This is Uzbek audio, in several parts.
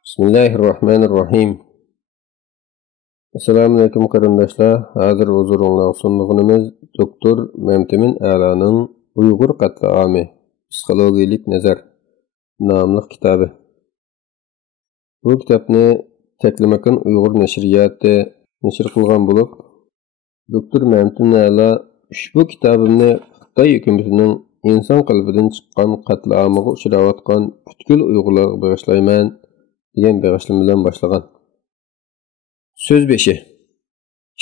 Bismillahirrahmanirrahim. Assalamu alaykum qarindoshlar. Hozir huzuringizga sunduğunimiz Doktor Memtimin A'laning Uyg'ur qatliami psixologik nazar nomli kitobi. Bu kitobni Taklimakan Uyg'ur nashriyati nashr qilgan bo'lib, Doktor Memtimin A'la ushbu kitobimni Xitoy hukumatining inson qalbidan chiqqan qatlamiga uchrayotgan butkul Uyg'urlarga bag'ishlayman degan bag'ishlim bilan boshlagan. Söz 5.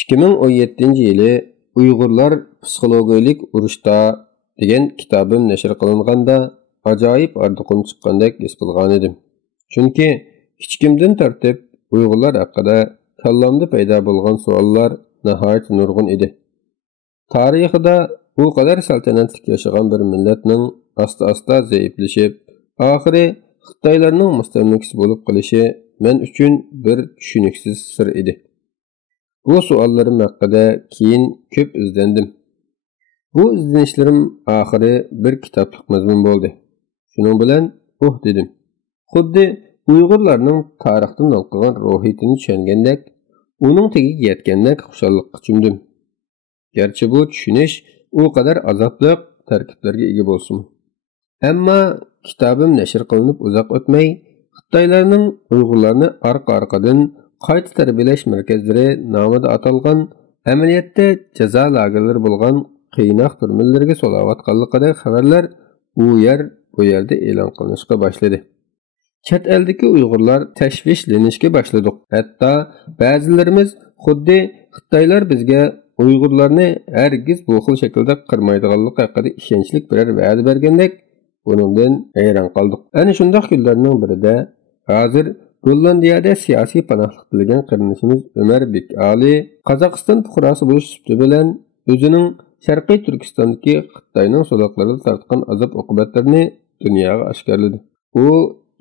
2017-yili Uyg'urlar psixologik urushda degan kitobim nashr qilinganda ajoyib ardiqim chiqqandek his qilgan edim. Chunki hech kimdan tartib Uyg'urlar haqida kallamda paydo bo'lgan savollar nihoyat nurg'un edi. Tarixida u qadar saltanatli yashagan bir millatning asta-asta zaiflashib, oxiri Xitoylarning mustamlikasi bo'lib qolishi men uchun bir tushuniksiz sir edi. Bu savollarim haqida keyin ko'p izlandim. Bu izlanishlarim oxiri bir kitoblik mazmun bo'ldi. Shuning bilan dedim. Xuddi Uyg'urlarning tarixdan o'qigan ruhiyatini tushungandek, uning tagiga yetgandek xushallikqa cho'mdim. Garchi bu tushunish u qadar azobli tarkiblarga ega bo'lsin. Ammo kitobim nashr qilinib uzoq o'tmay, Xitoylarning Uyg'urlarni orqa-orqadan qayta tarbiyalash markazlari nomida atalgan amaliyotda jazo lagerlari bo'lgan qiynoq turmalarga solayotganligida xabarlar u bu yerda e'lon qilinishga boshladi. Chet eldagi Uyg'urlar tashvishlanishga boshladik. Hatto ba'zilarimiz xuddi Xitoylar bizga Uyg'urlarni hargiz bu xil shaklda qirmaydiganligi haqida ishonchli biror va'da bergandek bundan hayron qoldik. Ana shunday kunlarning birida hozir Gollandiyada siyosiy panohlik tilagan qarindoshimiz Umar Bek Ali Qozog'iston fuqarosi bo'lish sifati bilan o'zining Sharqiy Turkistondagi Xitoyning so'roqlarida tortgan azob-uqubatlarini dunyoga oshkorladi. U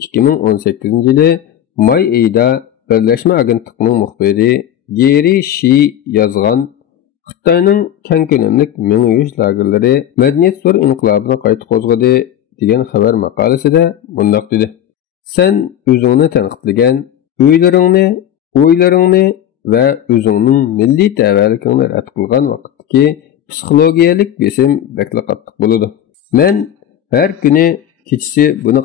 2018-yili may oyida Birlashma agentlikning muxbiri Geri Shi yozgan Xitoyning keng ko'lamli ming lagerlari madaniyat zo'r inqilobini qayta qo'zg'adi degan xabar maqolasida bundoq dedi. Sen o'zingni tanqidlagan o'ylaringni va o'zingning milliy tavallikingni rad qilgan vaqtdagi psixologiyalik besim bakla qattiq bo'ladi. Men har kuni kechasi buni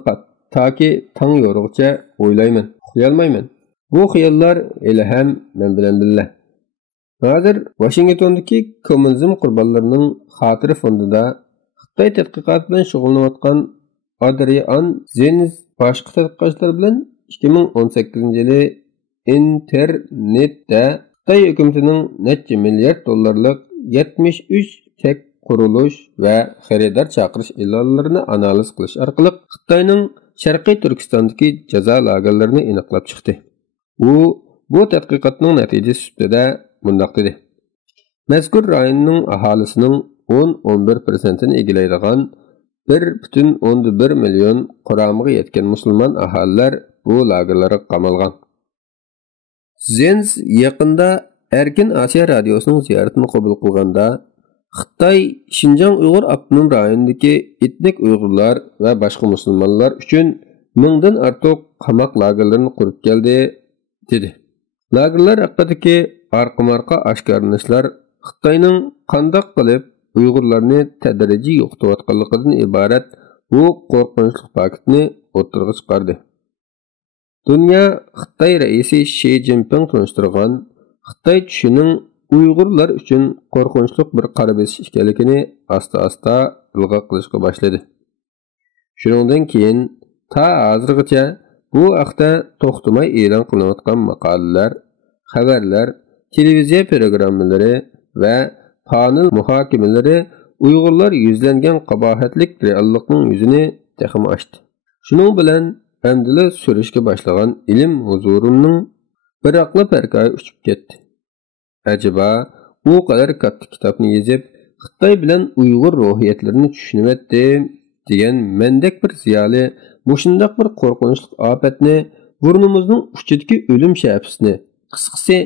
toki tong yorug'cha o'ylayman, uxlayolmayman. Bu xayollar hali ham men bilan birga. Hozir Washingtondagi kommunizm qurbonlarining xotira fondida Xitoy tadqiqot bilan shug'ullanayotgan Adrian Zenz boshqa tadqiqotchilar bilan 2018-yili internetda Xitoy hukumatining necha milliard dollarlik 73 tek qurilish va xaridor chaqirish e'lonlarini analiz qilish orqali Xitoyning Sharqiy Turkistondagi jazo lagerlarini aniqlab chiqdi. Bu tadqiqotning natijasi sifatida bundoq dedi. Mazkur rayonning aholisining 10-11%ni egallaydigan 1,1 million quramiga yetgan musulmon aholilar bu lagerlarga qamalgan. Zenz yaqinda Erkin Osiyo radiosining ziyoratini qabul qilganda Xitoy Xinjiang Uyg'ur avtonom rayonidagi etnik Uyg'urlar va boshqa musulmonlar uchun mingdan ortiq qamoq lagerlarini qurib keldi dedi. Lagerlar haqidagi arqa-marqa oshkorlanishlar Xitoyning qandoq qilib Uyg'urlarni tadrijiy yo'qotayotganligidan iborat bu qo'rqinchli faktni o'tirg'i chiqardi. Dunyo Xitoy raisi Shi Jinping tunishtirgan Xitoy tushining Uyg'urlar uchun qo'rqinchli bir qara besish ekanligini asta-asta ilg'or qilishga boshladi. Shuningdan keyin ta hozirgacha bu haqda to'xtamay e'lon qilinayotgan maqolalar, xabarlar, televiziya programmalari va panel muhokamalari Uyg'urlar yuzlangan qabohatlik reallikning yuzini texmi ochdi. Shuning bilan andili surishga boshlagan ilm huzurining bir aqli parkoy uchib ketdi. Acaba u qadar katta kitobni yozib, Xitoy bilan Uyg'ur ruhiyatlarini tushunayotdim degan mendek bir ziyoli mushundaq bir qo'rqinchli ofatni, burnimizning uchidagi o'lim shafisini, qisqasi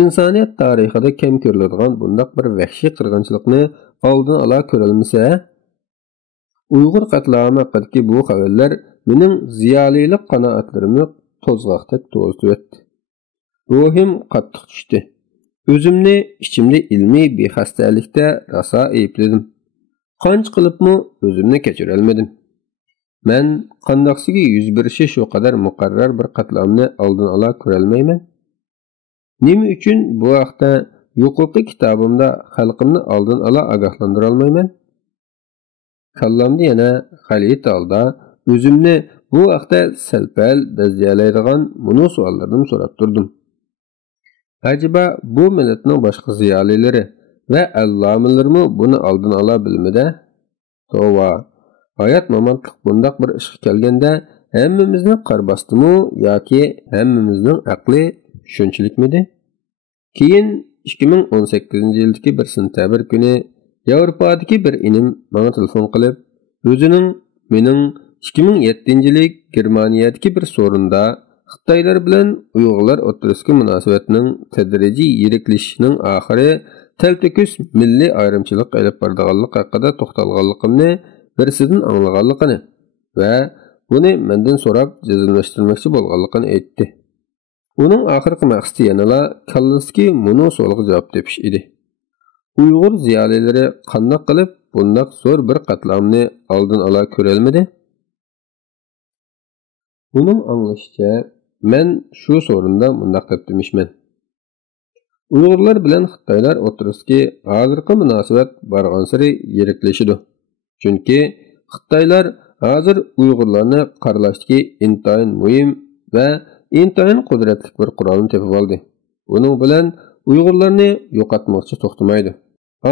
insoniyat tarixida kam ko'riladigan bundoq bir vahshiy qirg'inchilikni oldin ola ko'rilmasa, Uyg'ur qatlami haqidagi bu xabarlar mening ziyolilik qanoatlarimni tozg'aqdek to'zitib o'tdi. Ruhim qattiq tushdi. O'zimni ichimda ilmiy bexastalikda rosa aybladim. Qancha qilibmi o'zimni kechira olmadim. Men qandoqsiga yuz berishi shu qadar muqarrar bir qatlamni oldin ola ko'ra olmayman. Nima uchun bu vaqtda yuqorqi kitobimda xalqimni oldin ola ogohlantira olmayman? Kallamda yana g'alit holda o'zimni bu vaqtda salpal bezyalaydigan bunu savollarni so'rab turdim. Acaba bu millatning boshqa ziyolilari va allomalarmi buni oldin ola bilmadi? Tova, hayot momantlik bundaq bir ishga kelganda hammamizni qarbastimi yoki hammamizning aqli shunchalikmidi? Keyin 2018-yildagi 1 sentabr kuni Yevropadagi bir inim menga telefon qilib, o'zining mening 2007-yillik Germaniyadagi bir sorunda Xitoylar bilan Uyg'urlar o'rtasidagi munosabatning tadrijiy yiriklashishining oxiri taltakus milliy ayrimchilik olib borganligi haqida to'xtalganligimni birsidan anglaganligini va buni mendan so'rab jazmlashtirmoqchi bo'lganligini aytdi. Uning oxirgi maqsadi yanala kallasidagi munu so'liga javob tepish edi. Uyg'ur ziyolilari qanday qilib bundoq zo'r bir qatlamni oldin ola ko'ra olmadi? Uning anglashicha, men shu so'rinda bundoq deb demishman. Uyg'urlar bilan Xitoylar o'rtasidagi hozirgi munosabat barg'ansari yiriklashidi. Chunki Xitoylar hozir Uyg'urlarni qaralashdagi intayin muhim va intayin qudratli bir qurolni tepib oldi. Buning bilan Uyg'urlarni yo'qotmoqchi to'xtamaydi.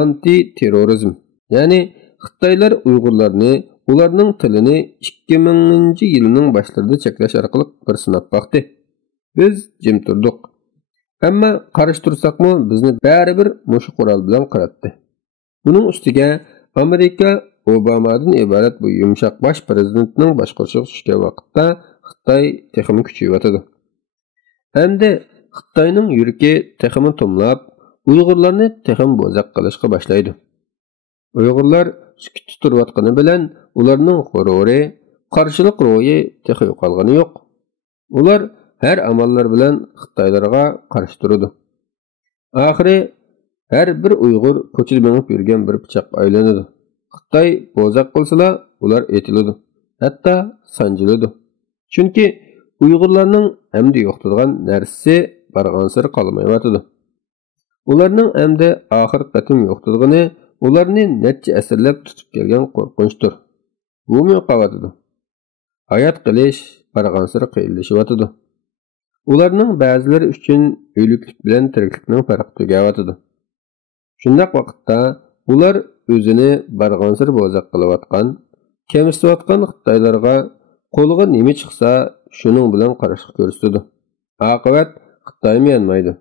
Anti-terrorizm, ya'ni Xitoylar Uyg'urlarni ularning tilini 2000-yilning boshlarida cheklash orqali bir sinab boqdi. Biz jim turdik. Ammo qarshi tursaqmi bizni baribir mushu qurol bilan qaratdi. Buning ustiga Amerika Obamadan iborat bu yumshoq bosh prezidentning boshqarishiga tushgan vaqtda Xitoy texmi kuchayotdi. Endi Xitoyning yuragi texmi tomlab, Uyg'urlarni texim bo'zaq qilishga boshlaydi. Uyg'urlar sukut turayotgani bilan ularning g'ururi, qarshilik ro'yi texi yo'qolgani yo'q. Ular her amallar bilan Xitoylarga qarshi turadi. Oxiri her bir Uyg'ur ko'chada minib yurgan bir pichoq aylanadi. Xitoy bo'zaq qilsalar, ular etiladi, hatto sanjiladi. Chunki Uyg'urlarning hamda yo'qtirgan narsasi barg'ansir qolmayotdi. Ularning hamda oxir qatim yo'qtirgani ularni necha asrlab tutib kelgan qo'rqinchdir. Bu yo'qotadi. Hayot qilish barg'ansir qiyinlashyotdi. Ularning ba'zilari uchun o'liklik bilan tiriklikning farqi tugayotdi. Shundaq vaqtda ular o'zini barg'ansir bo'zaq qilayotgan, kemisayotgan Xitoylarga qo'liga nima chiqsa, shuning bilan qarshi ko'rsatdi. Oqibat Xitoymi yanmaydi.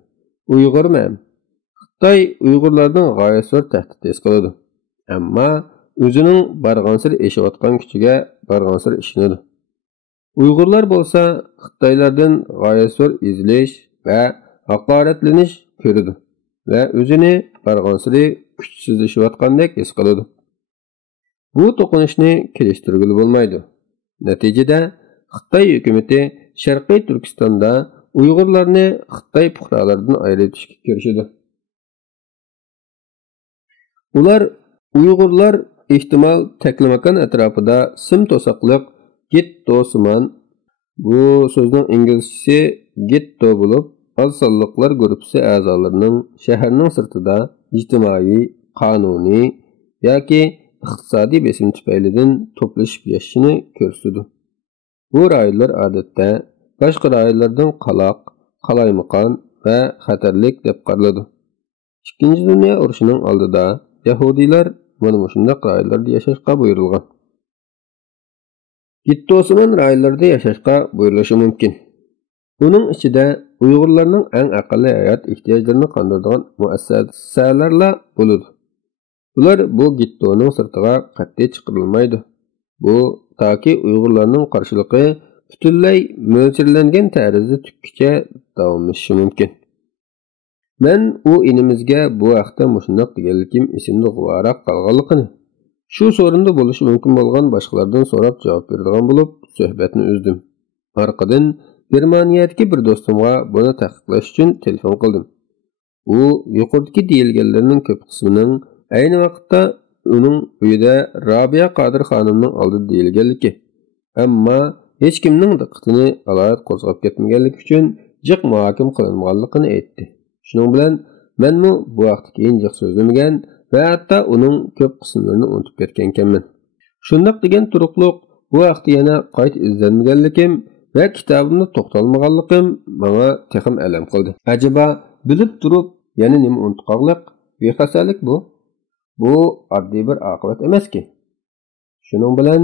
Uyg'urmi? Xitoy Uyg'urlarning g'oyasor tahdid his qiladi. Ammo o'zining barg'ansir eshayotgan kuchiga barg'ansir ishinadi. Uyg'urlar bo'lsa Xitoylardan g'oyasor izilish va haqoratlanish ko'radi va o'zini barg'ansiri kuchsizlashayotgandek his qiladi. Bu to'qinishni kelishtirgili bo'lmaydi. Natijada Xitoy hukumati Sharqiy Turkistonda Uyg'urlarni Xitoy fuqarolaridan ayirishga kirishdi. Uyg'urlar ehtimol taklimakan atrofida sim to'saqliq getto-siman, bu so'zning inglizchasi getto bo'lib, az-sonliqlar guruhi a'zolarining shaharning sirtida ijtimoiy, qonuniy yoki iqtisodiy besim tufaylidan to'plashib yashashini ko'rsatdi. Bu rayonlar odatda boshqa rayonlardan qaloq, qalaymaqon va xatarlik deb qaraladi. Ikkinchi dunyo urushining oldida Yahudiylar mana shunday rayonlarda yashashga buyurilgan. Getto-siman rayonlarda yashashga buyurilishi mumkin. Uning ichida Uyg'urlarning eng aqalli hayot ehtiyojlarini qondiradigan muassasalar bo'ladi. Ular bu gettoning sirtiga qat'iy chiqarilmaydi. Bu toki Uyg'urlarning qarshiligi butunlay mo'ljallangan tarzda tukkicha davomlashishi mumkin. Men u inimizga bu vaqtda mushundoq deganlikim esimda g'uvaroq qolganligini, shu so'rinda bo'lishi mumkin bo'lgan boshqalardan so'rab javob beradigan bo'lib, suhbatni uzdim. Orqadan Germaniyadagi bir do'stimga buni taqiqlash uchun telefon qildim. U yuqoridagi deyilganlarning ko'p qismining ayni vaqtda uning uyida Robiya Qodir xonimning oldida deyilganligi, ammo hech kimning diqqatini alohida qo'zg'ab ketmaganligi uchun jiq muhokim qilinmaganligini aytdi. Shuning bilan menmu bu vaqtga keyin jiq so'zlamagan va hatto uning ko'p qismlarini unutib ketgan ekanman. Shundoq degan turuqliq bu vaqtda yana qayta izlanmaganligim va kitobimni to'xtalmaganligim menga texim alam qildi. Acaba bilib turib yana nima unutqoqliq, bexasalik bu? Bu oddiy bir oqibat emaski. Shuning bilan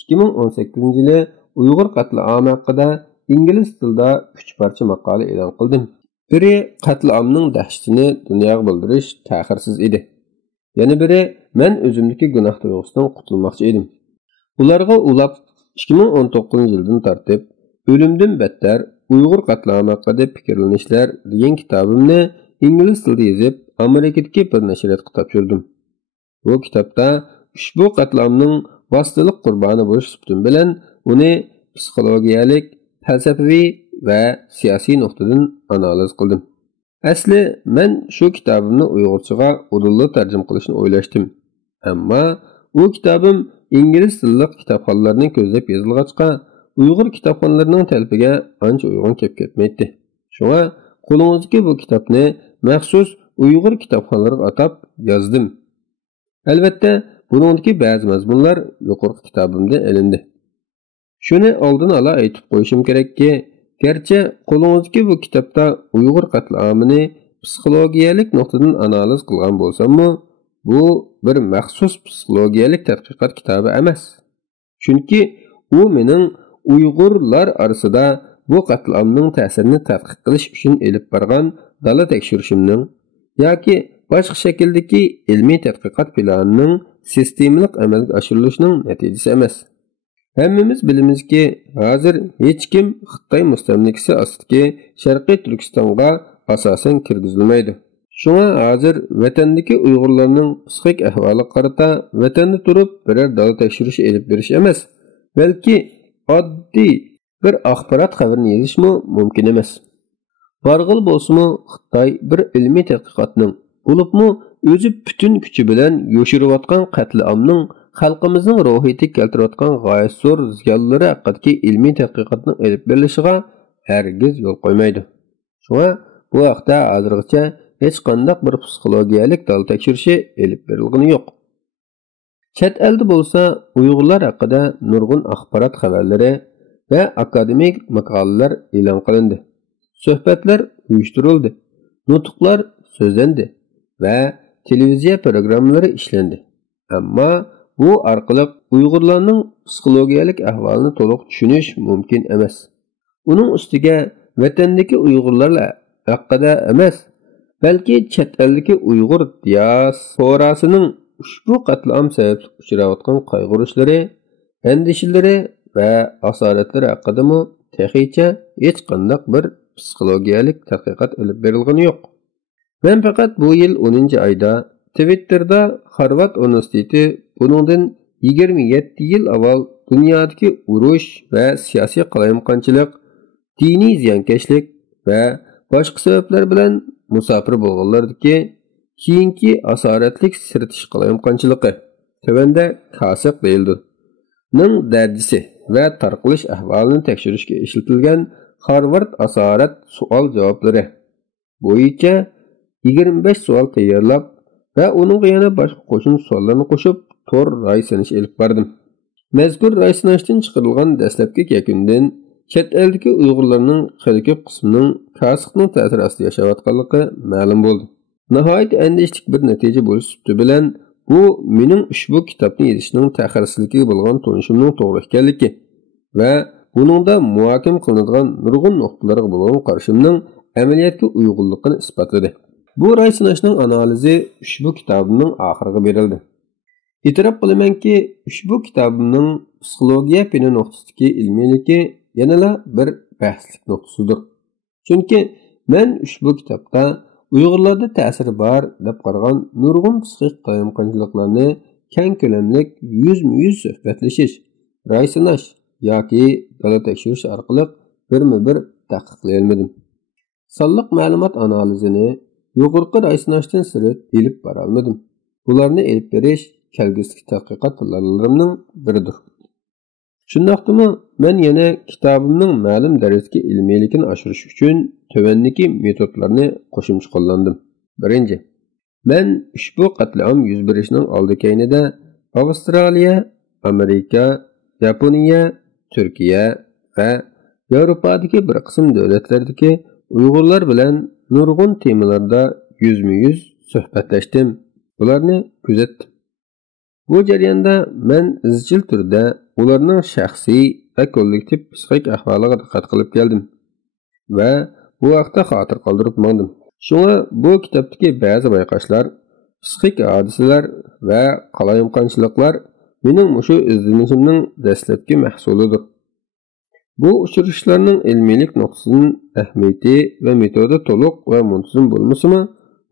2018-yili Uyg'ur qatliami haqida ingliz tilida 3 parcha maqola e'lon qildim. Biri qatliamning dahshatini dunyoga bildirish ta'xirsiz edi. Yana biri men o'zimdagi gunoh tuyg'usidan qutulmoqchi edim. Ularga ulab 2019-yildan tortib o'limdan battar Uyg'ur qatlami haqida fikrlanishlar degan kitobimni ingliz tilida yozib Amerikadagi bir nashriyatga topshirdim. Bu kitobda ushbu qatlamning vositalik qurboni bo'lish suhbatim bilan uni psixologiyalik, falsafiy va siyosiy nuqtadan analiz qildim. Asli men shu kitobimni Uyg'urchaga udulli tarjima qilishni o'ylashdim. Ammo u kitobim ingliz tilli kitobxonlarning ko'zlab yozilg'achqa Uyg'ur kitobxonlarining talbiga ancha uyg'un kelib ketmaydi. Shunga qo'lingizdagi bu kitobni maxsus Uyg'ur kitobxonlariga atab yozdim. Albatta, buningdagi ba'zi mazmunlar yuqorqi kitobimda ilindi. Shuni oldin ola aytib qo'yishim kerakki, garchi qo'lingizdagi bu kitobda Uyg'ur qatlamini psixologiyalik nuqtadan analiz qilgan bo'lsam-mu, bu bir maxsus psixologiyalik tadqiqot kitobi emas. Chunki u mening Uyg'urlar orasida bu qatlamning ta'sirini tadqiq qilish uchun elib borgan dala tekshirishimning yoki boshqa shakldagi ilmiy tadqiqot planining sistemalik amalga oshirilishining natijasi emas. Hammamiz bilamizki, hozir hech kim Xitoy mustamlikasi ostidagi Sharqiy Turkistonga asosan kirgizilmaydi. Shunga hozir vatandagi Uyg'urlarning psixik ahvoliga qarata vatanda turib biror dala tekshirish elib berish emas, balki oddiy bir axborot xabarini yozishmi mumkin emas. Barg'il bo'lsa-mu Xitoy bir ilmiy tadqiqotning bo'libmi o'zi butun kuchi bilan yo'shirayotgan qatliamning xalqimizning ruhiyatiga keltirayotgan g'oyat zo'r ziyonlari haqidagi ilmiy tadqiqotning elib berilishiga hargiz yo'l qo'ymaydi. Shunga bu haqda hozirgacha hech qanday bir psixologiyalik dal tekshirishi elib berilgani yo'q. Chet elda bo'lsa Uyg'urlar haqida nurg'un axborot xabarlari va akademik maqolalar e'lon qilindi. Suhbatlar uyushtirildi, nutqlar so'zlandi va televiziya programmalari ishlandi. Ammo bu orqali Uyg'urlarning psixologiyalik ahvolini to'liq tushunish mumkin emas. Uning ustiga vatandagi Uyg'urlar haqida emas, balki chet eldagi Uyg'ur diasporasining ushbu qatlam sababli uchrayotgan qayg'urishlari, andishalari va asoratlari haqida-mu texicha hech qanday bir psixologiyalik tadqiqot olib berilgani yo'q. Men faqat bu yil 10-oyda Twitterda Harvard universiteti buningdan 27 yil avval dunyodagi urush va siyosiy qalayimqonchilik, diniy ziyonkashlik va boshqa sabablar bilan musofir bo'lganlardagi keyingi asoratlik sirtish qalayimqonchiligi tövanda kasiq deyildi. ning darajasi va tarqalish ahvolini tekshirishga ishlatilgan Harvard asorat savol javoblari bo'yicha 25 savol tayyorlab va uning yana boshqa qo'shim savollarni qo'shib tor ray sinash elib bordim. Mazkur ray sinashdan chiqarilgan dastlabki yakundan chet eldagi Uyg'urlarning xili ko'p qismining kasiqning ta'siri ostida yashayotganligi ma'lum bo'ldi. Nihoyat andishlik bir natija bo'lishi bilan bu mening ushbu kitobni yozishning ta'xirsizligiga bo'lgan tunishimning to'g'ri ekanligi va buningda muhokim qilinadigan nurg'un nuqtalarga bo'lgan qarashimning amaliyotga uyg'unligini isbotladi. Bu ray sinashning analizi ushbu kitobimning oxiriga berildi. E'tirof qilamanki, ushbu kitobimning psixologiya fani nuqtasidagi ilmiyligi yanada bir bahslik nuqtasidir. Chunki men ushbu kitobda Uyg'urlarda ta'siri bor deb qaragan nurg'un psixik qalayimqonchiliklarni keng ko'lamlik yuzma-yuz suhbatlashish, ray sinash yoki dala tekshirish orqali birmi-bir taqiqlayolmadim. Sonliq ma'lumot analizini yuqorqi raysinashdan sirt elib bora olmadim. Bularni elib berish kelgusi tadqiqot planlarimning biridir. Shundaqdimi, men yana kitobimning ma'lum darajadagi ilmiylikini oshirish uchun tövandagi metodlarni qo'shimcha qo'llandim. Birinchi, men ushbu qatlam yuz berishining oldi-keynida Avstraliya, Amerika, Yaponiya, Turkiya va Yevropadagi bir qism davlatlardagi Uyg'urlar bilan nurg'un temalarda yuzma-yuz suhbatlashdim. Ularni kuzatdim. Bu jarayonda men izchil turda ularning shaxsiy va kollektiv psixik ahvoliga diqqat qilib keldim va bu haqda xotir qoldirib mandim. Shunga bu kitobdagi ba'zi bayqashlar, psixik hodisalar va qalayimqonchiliklar mening mushu izlanishimning dastlabki mahsulidir. Bu uchrashishlarning ilmiylik nuqtasidan ahamiyati va metodi to'liq va muntazam bo'lmasa-mu,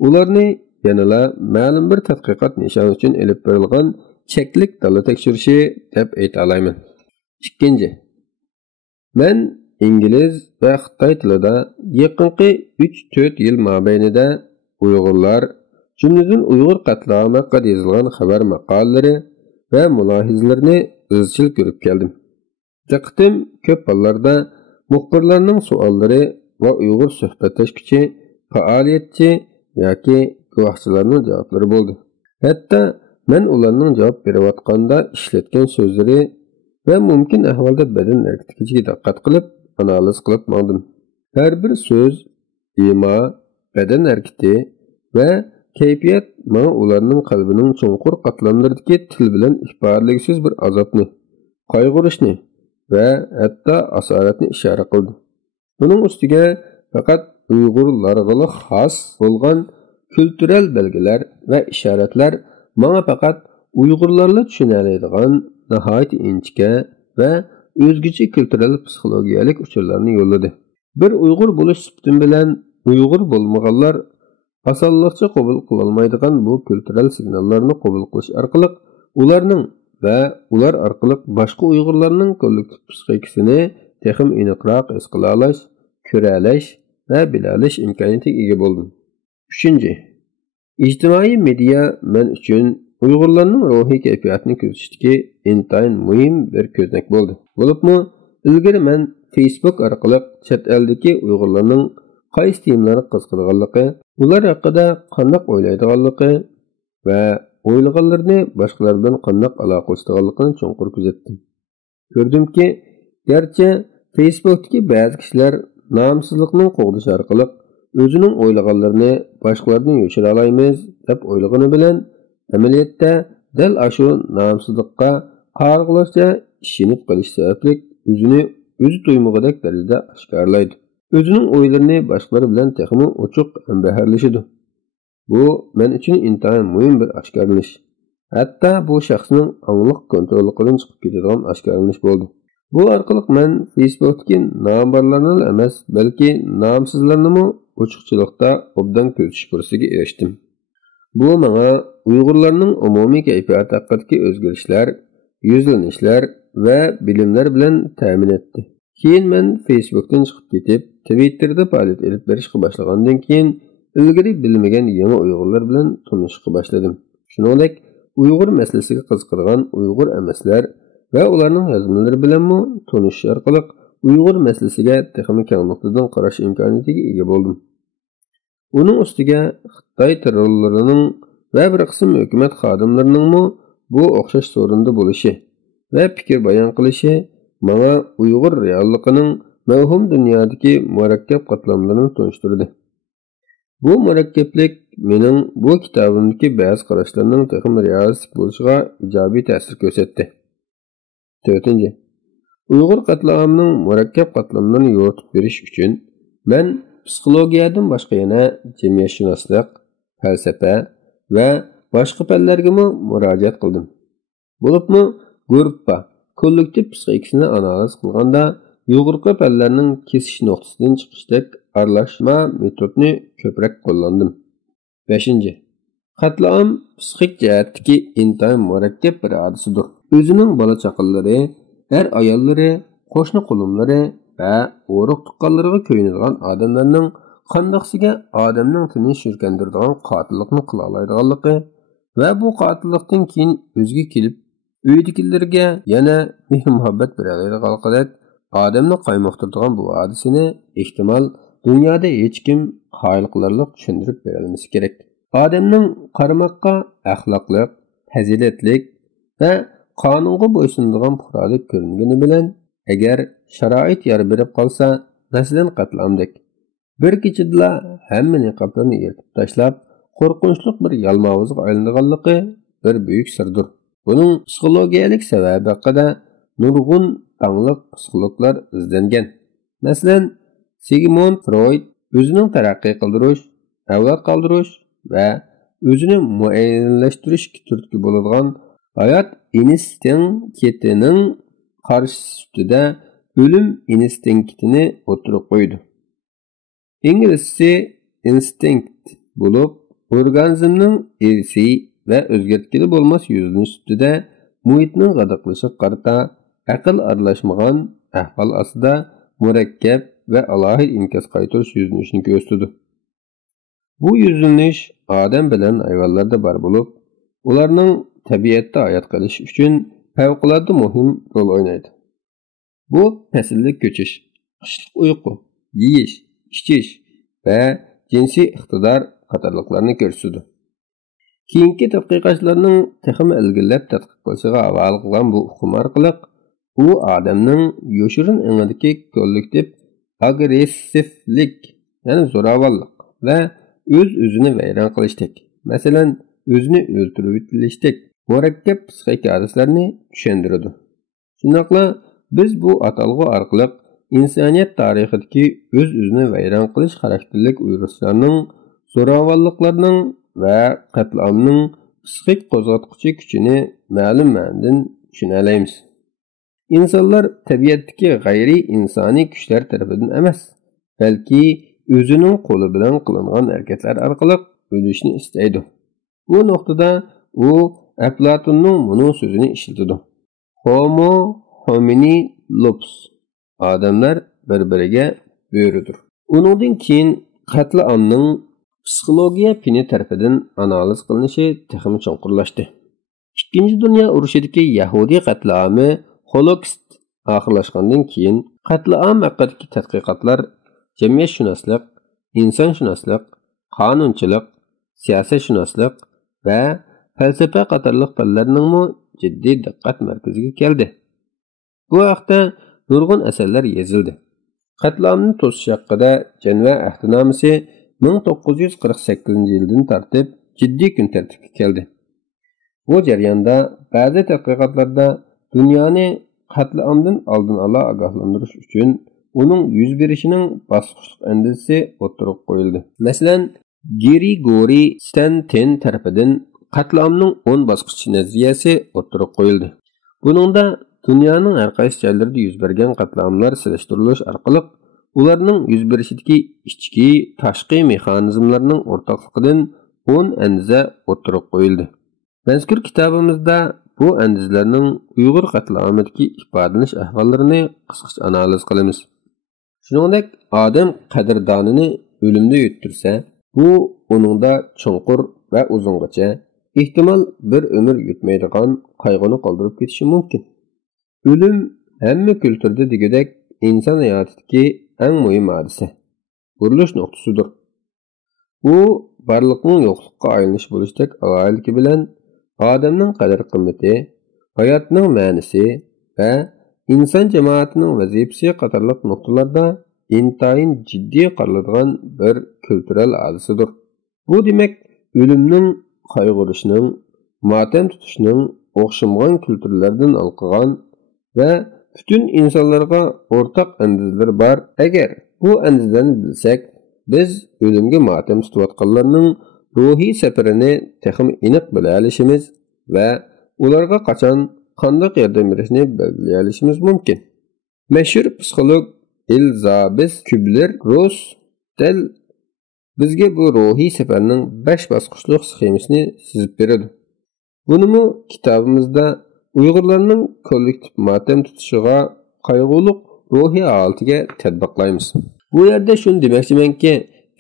ularni yanada ma'lum bir tadqiqot nishoni uchun elib berilgan cheklik dala tekshirishi deb ayta olaman. Ikkinchi, men ingliz va xitoy tilida yaqinqi 3-4 yil mobaynida Uyg'urlar, jumladan Uyg'ur qatlami haqida yozilgan xabar maqolalari va mulohizalarini izchil ko'rib keldim. Diqqatim ko'p hollarda muxbirlarning savollari va Uyg'ur suhbatlashuvchi, faoliyatchi yoki guvohchilarning javoblari bo'ldi. Hatto men ularning javob berayotganda ishlatgan so'zlari va mumkin ahvolda badan harakatiga diqqat qilib, analiz qilib mandim. Har bir so'z, ima, badan harakati va kayfiyat menga ularning qalbining chunqur qatlamlaridagi til bilan ifodalagisiz bir azobni, qayg'urishni va hatto asoratni ishora qildi. Buning ustiga faqat Uyg'urlarga xos bo'lgan kultural belgilar va ishoratlar menga faqat Uyg'urlarla tushunadigan nihoyat inchika va o'zgacha kultural psixologiyalik uchurlarni yo'lladi. Bir Uyg'ur bo'lish sifatim bilan Uyg'ur bo'lmaganlar osonlikcha qabul qila olmaydigan bu kultural signallarni qabul qilish orqali ularning va ular orqali boshqa Uyg'urlarning kollektiv psixikasini texim aniqroq his qila olish, ko'ra olish va bila olish imkoniyatiga ega bo'ldim. Uchinchi, ijtimoiy media men uchun Uyg'urlarning ruhiy kayfiyatini ko'rsatishga intayin muhim bir ko'znak bo'ldi. Bo'libmi, ilgari men Facebook orqali chet eldagi Uyg'urlarning qaysi temalarga qiziqadiganligi, ular haqida qanday o'ylaydiganligi va o'ylaganlarini boshqalar bilan qanday aloqa qilishganligini chunqur kuzatdim. Ko'rdimki, garchi Facebookdagi ba'zi kishilar nomsizlikning qo'g'dishi orqali o'zining o'ylaganlarini boshqalardan yo'shira olamiz deb o'ylagani bilan amaliyotda dal ashu nomsizlikqa qarg'ilashcha ishinib qilish sababli o'zi to'ymag'idek darajada oshkorlaydi. O'zining o'ylarini boshqalar bilan texmi ochiq baharlashidi. Bu men uchun intayin muhim bir oshkorlanish. Hatto bu shaxsning onglik kontrolidan chiqib ketadigan oshkorlanish bo'ldi. Bu orqali men Facebookdagi nomborlarni emas, balki nomsizlarni ochiqchilikda obdan ko'rish fursatiga erishdim. Bu menga Uyg'urlarning umumiy kayfiyati haqidagi o'zgarishlar, yuzlanishlar va bilimlar bilan ta'min etdi. Keyin men Facebookdan chiqib ketib, Twitterda faoliyat olib berishga boshlagandan keyin ilgari bilmagan yangi Uyg'urlar bilan tanishishga boshladim. Shuningdek, Uyg'ur masalasiga qiziqadigan Uyg'ur emaslar va ularning yozmalari bilanmi tanishish orqali Uyg'ur masalasiga texnik nuqtadan qarash imkoniyatiga ega bo'ldim. Uning ustiga Xitoy terrorlarining va bir qism hukumat xodimlarining bu o'xshash so'rinda bo'lishi va fikr bayon qilishi menga Uyg'ur realligining mavhum dunyodagi murakkab qatlamlarini tunishtirdi. Bu murakkablik mening bu kitobimdagi ba'zi qarashlarning texim realistik bo'lishiga ijobiy ta'sir ko'rsatdi. 4. Uyg'ur qatlamining murakkab qatlamlarini yo'ritib berish uchun men psixologiyadan boshqa yana jamiyatshunoslik, falsafa va boshqa fanlarga murojaat qildim. Bo'libmi, gruppa, kollektiv psixikasini analiz qilganda yuqorqi fanlarning kesish nuqtasidan chiqishdek aralashma metodni ko'proq qo'llandim. 5. Qatlam psixik jihatdagi intayin murakkab bir hodisadir. O'zining bola chaqalari, er ayollari, qo'shni qulumlari va o'ruq tuqqanlarga ko'yinadigan odamlarning qandoqsiga odamning tinini shirkandiradigan qotillikni qila oladiganligi va bu qotillikdan keyin o'ziga kelib uydagilarga yana mehr muhabbat beradiganligidek odamni qaymoqtiradigan bu hodisani ehtimol dunyoda hech kim qoyil qilarliq tushuntirib berolmasa kerak. Odamning qaramoqqa axloqliq, fazilatlik va qonunga bo'ysunadigan fuqarolik ko'ringani bilan agar sharoit yor berib qolsa, masalan qatlamdek bir kechada hamma niqoblarni yirtib tashlab qo'rqinchli bir yalmavuzga aylanganligi bir buyuk sirdir. Buning psixologiyalik sababi haqida nurg'un аңлық psixologlar izlangan. Masalan, Sigmund Freud o'zining taraqqiy qildirish, avlod qoldirish va o'zini muayyanlashtirishga turtki bo'ladigan hayot instinktitining qarshisida o'lim instinktini o'tirib qo'ydi. İngilizce instinkt bo'lib, organizmning irsiy va o'zgartkili bo'lmas yuzlanishida muhitning g'adaqlashiga qarata aql aralashmagan ahvol ostida murakkab va alohida inkas qaytarish yuzlanishini ko'rsatdi. Bu yuzlanish odam bilan hayvonlarda bor bo'lib, ularning tabiatda hayot qilish uchun favqulodda muhim rol o'ynaydi. Bu fasllik ko'chish, qishliq uyqu, yeyish, ichish va jinsiy iqtidor qatorliqlarni ko'rsatdi. Keyingi tadqiqotchilarning texmi ilgirlab tadqiq qilishiga havola qilgan bu uqum orqali u odamning yoshirin ingidagi kollektiv agressivlik, ya'ni zo'ravonlik va o'z-o'zini vayron qilishdik, masalan, o'zini o'ltirib yutilishdik murakkab psixik hodislarni tushundiradi. Shundoqla biz bu atalg'u orqali insoniyat tarixidagi o'z-o'zini vayron qilish xarakterlik viruslarning, zo'ravonliklarning va qatlamning psixik qo'zg'atquchi kuchini ma'lum ma'nodan tushuna olamiz. İnsanlar tabiatdagi g'ayriy insoniy kuchlar tarafidan emas, balki o'zining qo'li bilan qilingan harakatlar orqali o'lishni istaydi. Bu nuqtada u Aflatunning buning so'zini ishlatadi. Homo homini lupus. Odamlar bir-biriga bo'ridir. Uningdan keyin qatlamning psixologiya fani tarafidan analiz qilinishi texnik chonqurlashdi. Ikkinchi dunyo urushidagi Yahudiy qatlami Holocaust oxirlashgandan keyin qatlam haqidagi tadqiqotlar jamiyatshunoslik, insonshunoslik, qonunchilik, siyosatshunoslik va falsafa qatorliq fanlarning jiddiy diqqat markaziga keldi. Bu haqda nurg'un asarlar yozildi. Qatlamni to'sish haqida Janva ahdinomasi 1948-yildan tortib jiddiy kun tartibga keldi. Bu jarayonda ba'zi tadqiqotlarda dunyoni qatlamdan oldin ola ogohlantirish uchun uning yuz berishining bosqichlik andizasi o'tirib qo'yildi. Masalan, Grigoriy Stantin tarafidan qatlamning 10 bosqichi nazariyasi o'tirib qo'yildi. Buningda dunyoning har qaysi joylarida yuz bergan qatlamlar solishtirilish orqali ularning yuz berishidagi ichki, tashqi mexanizmlarning o'rtoqligidan 10 andiza o'tirib qo'yildi. Mazkur kitobimizda bu andizlarning Uyg'ur qatlamidagi ifodalanish ahvollarini qisqacha analiz qilamiz. Shuningdek, odam qadrdonini o'limda yuttirsa, bu uningda chunqur va uzungacha, ehtimol bir umr yutmaydigan qayg'uni qoldirib ketishi mumkin. O'lim hamma kulturda degudek inson hayotidagi eng muhim hodisa, burilish nuqtasidir. U barliqning yo'qlikqa aylanish bo'lishdek aloyiligi bilan odamning qadr-qimmati, hayotning ma'nosi va inson jamoatining vazifasi qatorliq nuqtalarda intayin jiddiy qaraladigan bir kultural hodisidir. Bu demak, o'limning, qayg'urishning, motam tutishning o'xshamagan kulturlardan olqigan va butun insonlarga o'rtaq andizlar bor. Agar bu andizlarni bilsak, biz o'limga motam tutayotganlarning ruhiy safarini texnik aniq bila olishimiz va ularga qachon qanday yordam berishni belgilay olishimiz mumkin. Mashhur psixolog Elizabeth Kubler-Ross bizga bu ruhiy safarning 5 bosqichlik sxemasini chizib beradi. Buni kitobimizda Uyg'urlarning kollektiv motam tutishiga qayg'uliq ruhiy holatiga tatbiqlaymiz. Bu yerda shuni demoqchimanki,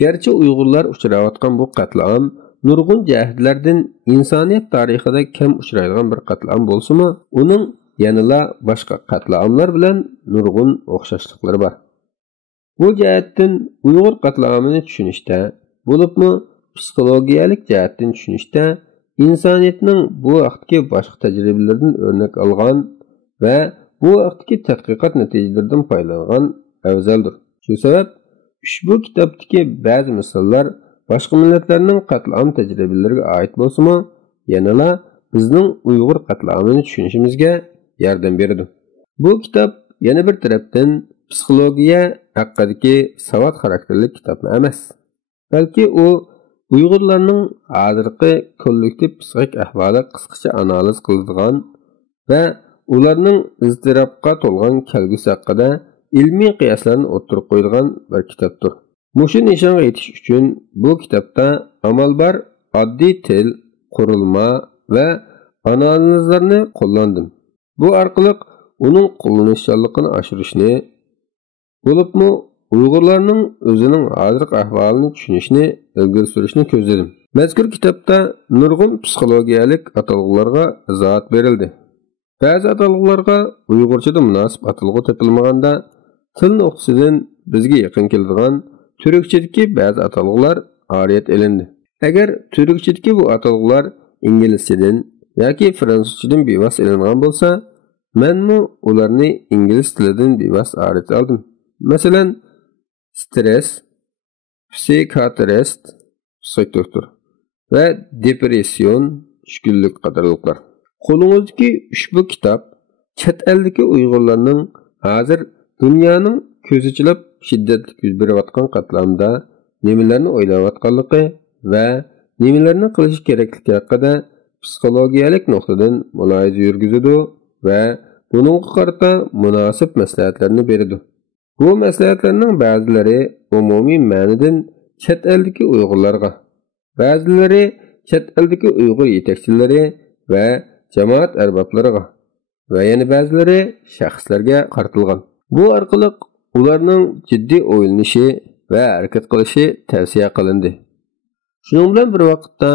garchi Uyg'urlar uchrayotgan bu qatlam nurg'un jihatlardan insoniyat tarixida kam uchraydigan bir qatlam bo'lsa-mu, uning yanada boshqa qatlamlar bilan nurg'un o'xshashliklari bor. Bu jihatdan Uyg'ur qatlamini tushunishda, bo'libmi psixologiyalik jihatdan tushunishda insoniyatning bu vaqtdagi boshqa tajribalardan o'rnak olgan va bu vaqtdagi tadqiqot natijalaridan foydalangan afzaldir. Shu sabab ushbu kitobdagi ba'zi misollar boshqa millatlarning qatlam tajribalariga oid bo'lsa-mu, yanada bizning Uyg'ur qatlamini tushunishimizga yordam beradi. Bu kitob yana bir tarafdan psixologiya haqidagi savat xarakterli kitob emas, balki u Uyg'urlarning hozirgi kollektiv psixik ahvoli qisqacha analiz qiladigan va ularning iztirobga to'lgan kelgusi haqida ilmiy qiyoslarni o'ttirib qo'yadigan bir kitobdir. Mushu nishonga yetish uchun bu kitobda amal bor oddiy til, qurilma va analizlarni qo'llandim. Bu orqali uning qo'llanishchanligini oshirishni, bo'libmi Uyg'urlarning o'zining hozirgi ahvolini tushunishni ilgari surishni ko'zladim. Mazkur kitobda nurg'un psixologiyalik atalg'ularga izohat berildi. Ba'zi atalg'ularga Uyg'urchada munosib atalg'u topilmaganda, til nuqtasidan bizga yaqin keladigan Türkçedagi ba'zi atalg'ular oriyat elindi. Agar Türkçedagi bu atalg'ular inglizchadan yoki fransuzchadan bevos elingan bo'lsa, menmi ularni ingliz tilidan bevos oriyat oldim. Masalan, stress, psixoterapist, psixologdir va depression, tushkunlik qatorliqlar. Qo'lingizdagi ushbu kitob chet eldagi Uyg'urlarning hozir dunyoning ko'zichilab shiddatli yuz berayotgan qatlamda nimalarni o'ylayotganligi va nimalarni qilish kerakligi haqida psixologiyalik nuqtadan mulohaza yurgizadi va buningga qarata munosib maslahatlarni beradi. Bu maslahatlarning ba'zilari umumiy ma'nodan chet eldagi Uyg'urlarga, ba'zilari chet eldagi Uyg'ur yetakchilari va jamoat arboblariga va yana ba'zilari shaxslarga qaratilgan. Bu orqali ularning jiddiy o'ylanishi va harakat qilishi tavsiya qilindi. Shuning bilan bir vaqtda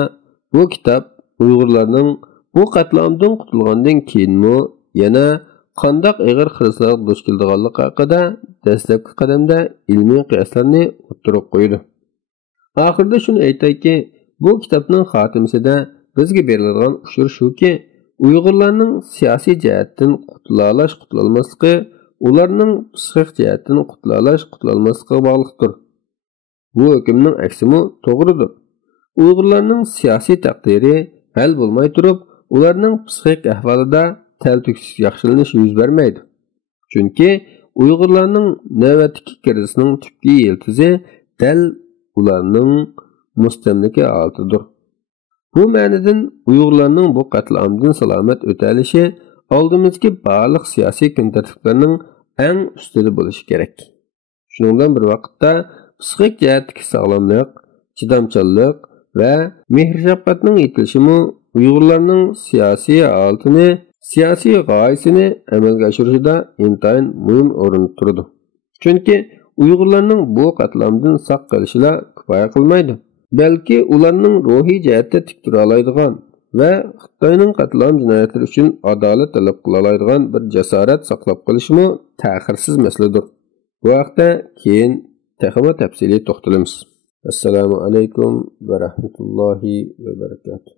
bu kitob Uyg'urlarning bu qatlamdan qutulgandan keyinmi yana qandaq ig'ir xilslarga duch kelganligi haqida dastlabki qadamda ilmiy qiyoslarni o'ttirib qo'ydi. Oxirida shuni aytayki, bu kitobning xotimasida bizga beriladigan ushur shuki, Uyg'urlarning siyosiy jihatdan qutulolmasligi ularning psixik jihatdan qutulolmasligiga bog'liqdir. Bu hukmning aksimi to'g'ridir. Uyg'urlarning siyosiy taqdiri hal bo'lmay turib, ularning psixik ahvolida taltuksiz yaxshilanish yuz bermaydi. Chunki Uyg'urlarning navbatdagi krizisining tubki yiltizi dal ularning mustamlika holatidir. Bu ma'nodan Uyg'urlarning bu qatlamdan salomat o'talishi oldimizga barliq siyosiy kun tartiblarning eng ustida bo'lishi kerak. Shuningdek bir vaqtda psixik jihatdagi sog'lomlik, chidamchanlik va mehr-shafqatning yetilishimi Uyg'urlarning siyosiy holatini, siyosiy g'oyasini amalga oshirishda intayin muhim o'rin turadi. Chunki Uyg'urlarning bu qatlamdan saq qolishiga kifoya qilmaydi. Balki ularning ruhiy jihatda tik tura oladigan va Xitoyning qatlam jinoyatlari uchun adolat talab qila oladigan bir jasorat saqlab qolishmi ta'xirsiz masaladir. Bu haqda keyin texmo tafsiliy to'xtalamiz. Assalomu alaykum va rahmatullohi va barakatuh.